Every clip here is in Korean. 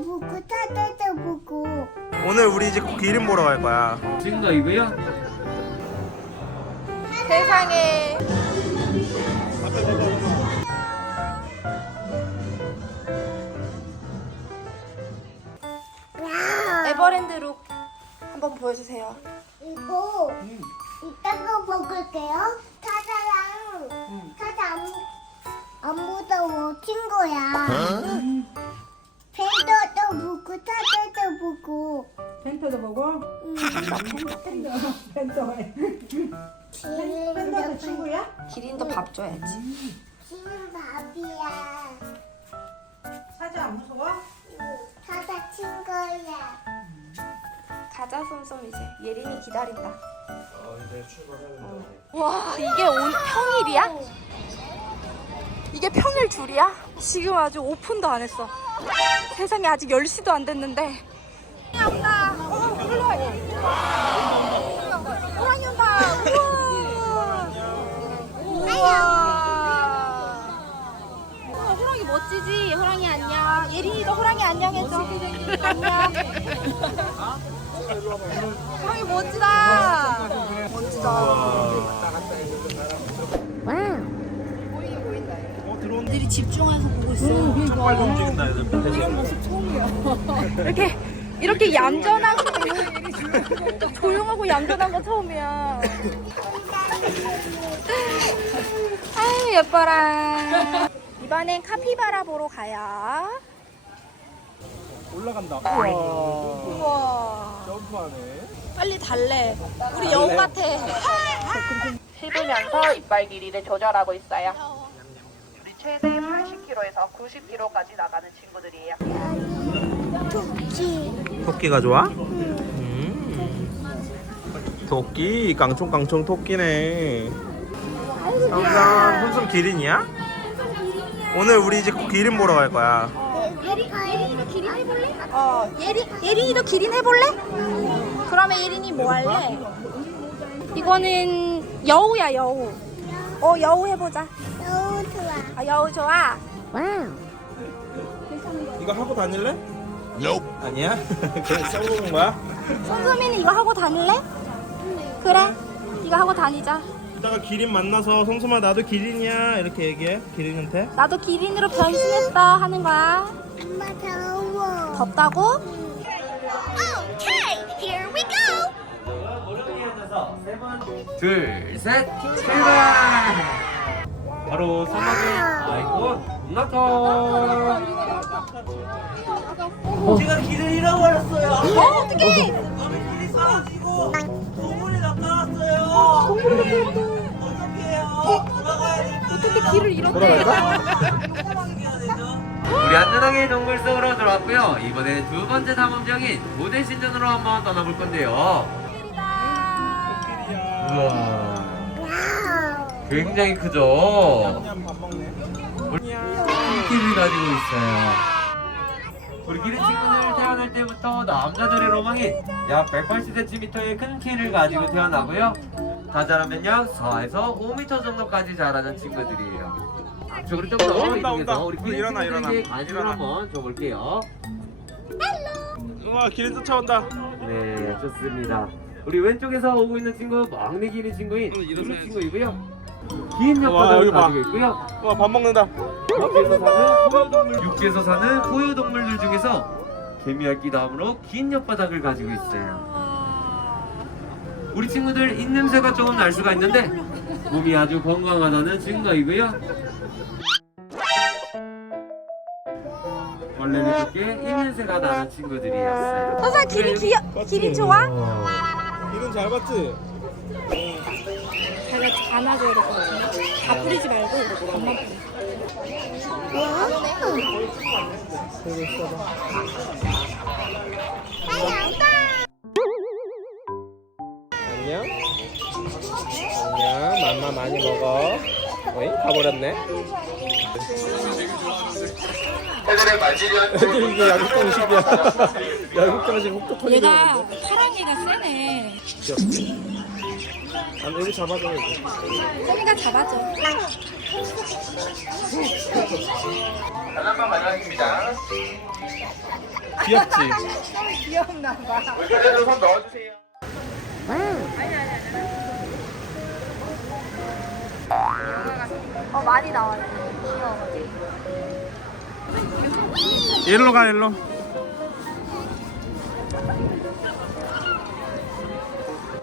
보고 타다도 보고 오늘 우리 이제 기린 보러 갈 거야. 친구이고요. 세상에. 에버랜드 룩 한번 보여주세요. 이거 이따가 먹을게요 타다랑 타다 안, 안 무서워 친구야 보고 타다도 보고 펜터도 보고 펜터 펜터도 친구야? 기린도 밥 줘야지. 지금 밥이야 사자 안 무서워? 타다 친구야 가자 솜솜 이제 예린이 기다린다. 와 이게 온 평일이야? 이게 평일 줄이야? 지금 아직 오픈도 안 했어. 세상에 아직 10시도 안 됐는데. 온다. 어, 올라와. 호랑이 온다. 우와. 우와. 우와, 호랑이 멋지지? 호랑이 안녕. 예린이도 호랑이 안녕 해줘. 안녕. 호랑이 멋지다. 멋지다. 어들 애들이 집중해서 보고 있어. 빨리 움직인다 애들. 이렇게 이렇게 얌전하고 조용하고 얌전한 거 처음이야. 아유 예뻐라. 이번엔 카피바라 보러 가요. 올라간다. 우와. 우와. 점프하네. 빨리 달래. 우리 여우 같아. 씹으면서 이빨 길이를 조절하고 있어요. 최대 80kg에서 90kg까지 나가는 친구들이에요. 토끼 토끼가 좋아? 음. 토끼 깡총깡총 토끼네. 항상 손좀 기린이야? 오늘 우리 이제 기린 보러 갈 거야. 예린이도 기린 해볼래? 어, 예린, 예린이도 기린 해볼래? 그러면 예린이 뭐 할래? 이거는 여우야, 여우. 어, 여우 해보자. 너무 좋아 아, 여우 좋아. 이거 하고 다닐래? 아니야? 그냥 써보는 거야? 손소미는 이거 하고 다닐래? 그래. 이거 하고 다니자. 이따가 기린 만나서 성수마 나도 기린이야 이렇게 얘기해 기린한테 나도 기린으로 변신했어 하는 거야. 엄마 더워 덥다고? 둘, 셋, 출발! 바로 사막의 아이콘 나타. 제가 길을 잃어버렸어요. 어, 어떡해! 길이 사라지고 동물이 나타났어요. 동물이 어떡해요? 돌아가야 될 어떻게 길을 잃었대? 어떻게 해야 되죠? 우리 안전하게 동굴 속으로 들어왔고요. 이번에 두 번째 탐험장인 모델 신전으로 한번 떠나볼 건데요. 우와, 굉장히 크죠? 밥 먹네 키를 가지고 있어요. 우리 기린 친구들 태어날 때부터 남자들의 로망인 약 180cm의 큰 키를 가지고 태어나고요. 다 자라면요 4에서 5m 정도까지 자라는 친구들이에요. 앞쪽으로 좀더 온다, 온다. 이동해서 우리 기린 일어나, 친구들에게 일어나. 관심을 일어나. 한번 줘볼게요. 우와 기린 쫓아온다 네, 좋습니다. 우리 왼쪽에서 오고 있는 친구 막내 기린 친구인 두루 친구이고요. 긴 와, 여기 혓바닥을 봐. 가지고 있고요. 우와 밥 먹는다 육지에서 사는 포유동물 육지에서 사는 포유동물들 중에서 개미핥기 다음으로 긴 혓바닥을 가지고 있어요. 우리 친구들 입냄새가 조금 날 수가 있는데 몸이 아주 건강하다는 증거이고요. 원래는 그렇게 입냄새가 나는 친구들이었어요. 선생 기린 귀여, 기린 좋아? 기린 잘 봤지? 것 같은데? 다 뿌리지 말고 엄마 뿌리. 안녕 안녕 맘마 많이 먹어 어이 가버렸네 이게 야구장식이야 야구장식 혹독하게 얘가 파란 얘가 세네. 귀엽지? 아, 여기 잡아줘 여기 소미가 잡아줘. 한번 마지막입니다. 귀엽지? 귀엽나 봐. 물컵에도 손 넣어주세요. 어 많이 나왔네. 귀여워. 일로 가 일로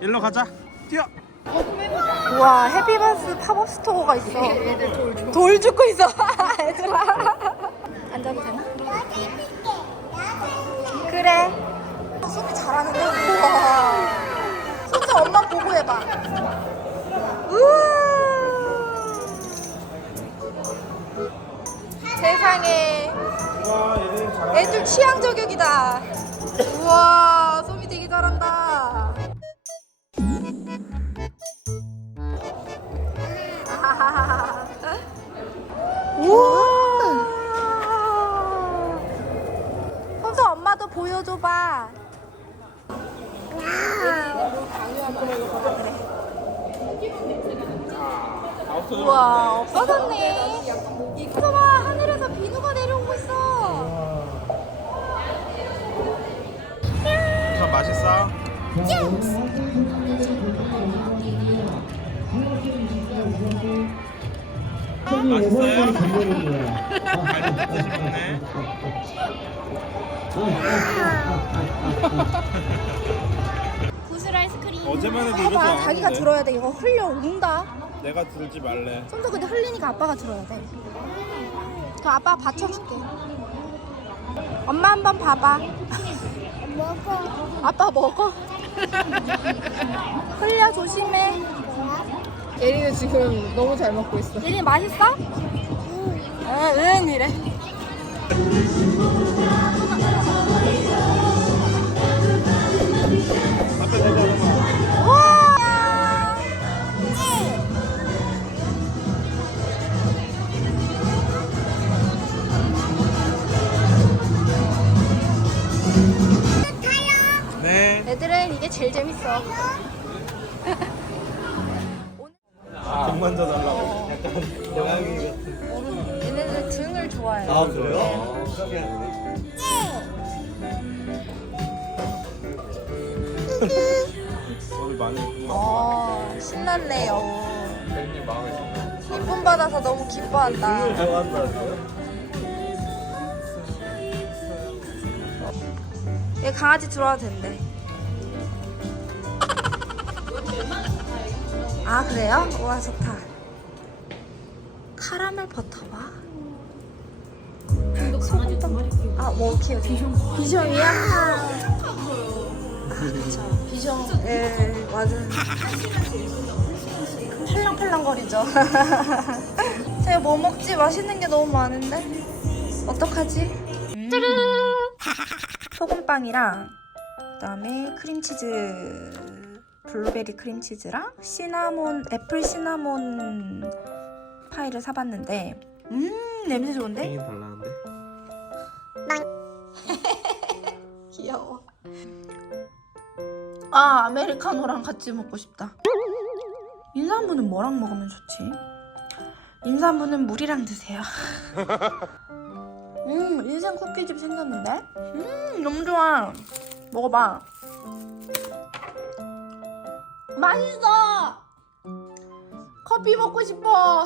일로 가자 뛰어 우와 해피바스 팝업 스토어가 있어. 돌 줍고 있어. 얘들아. 앉아도 되나? 그래. 소피 잘하는데? 우와. 소피 엄마 보고 해봐. 세상에. 애들 취향 저격이다. 우와, 보여줘봐. 우와, 없어졌네. 이거 봐, 하늘에서 비누가 내려오고 있어. 이거 맛있어? 맛있어요? 드시겠네 구슬 아이스크림. 어제만 해도 이러지 봐봐, 자기가 않았는데 들어야 돼. 이거 흘려 온다. 내가 들지 말래 손도 근데 흘리니까 아빠가 들어야 돼. 저 아빠 받쳐줄게. 엄마 한번 봐봐. 먹어. 아빠 먹어. 흘려 조심해. 예린이 지금 너무 잘 먹고 있어. 예린 맛있어? 응, 응 이래. 네 애들은 이게 제일 재밌어. 약간 고양이 같은 얘네들 등을 좋아해. 아 그래요? 머리 많 이 예쁘다 어, 신났네요. 님 마음에 좀. 이쁨 받아서 너무 기뻐한다. 좋아한다고요? 얘 강아지 들어와도 된대. 아 그래요? 와 좋다. 카라멜 버터바. 소금빵. 아 뭐, 오케이 오케이. 비숑이야? 아 그쵸. 비숑. 예 맞아. 팔랑팔랑거리죠. 제가 뭐 먹지? 맛있는 게 너무 많은데. 어떡하지? 짜르. 소금빵이랑 그다음에 크림치즈 블루베리 크림치즈랑 시나몬 애플 시나몬 파이를 사봤는데 음 냄새 좋은데? 땡이 달라는데 아 아메리카노랑 같이 먹고 싶다. 인삼분은 뭐랑 먹으면 좋지? 인삼분은 물이랑 드세요. 음 인생 쿠키집 생겼는데? 음 너무 좋아. 먹어봐. 맛있어! 커피 먹고 싶어.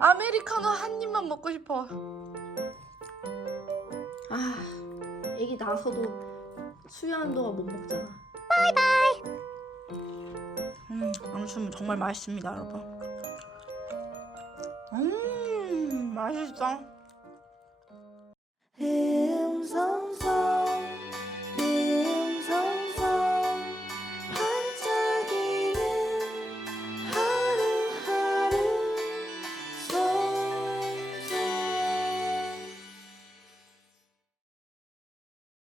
아메리카노 한 입만 먹고 싶어. 아 애기 낳아서도 수유 한동안 못 먹잖아. 음 아무튼 정말 맛있습니다 여러분. 음 맛있어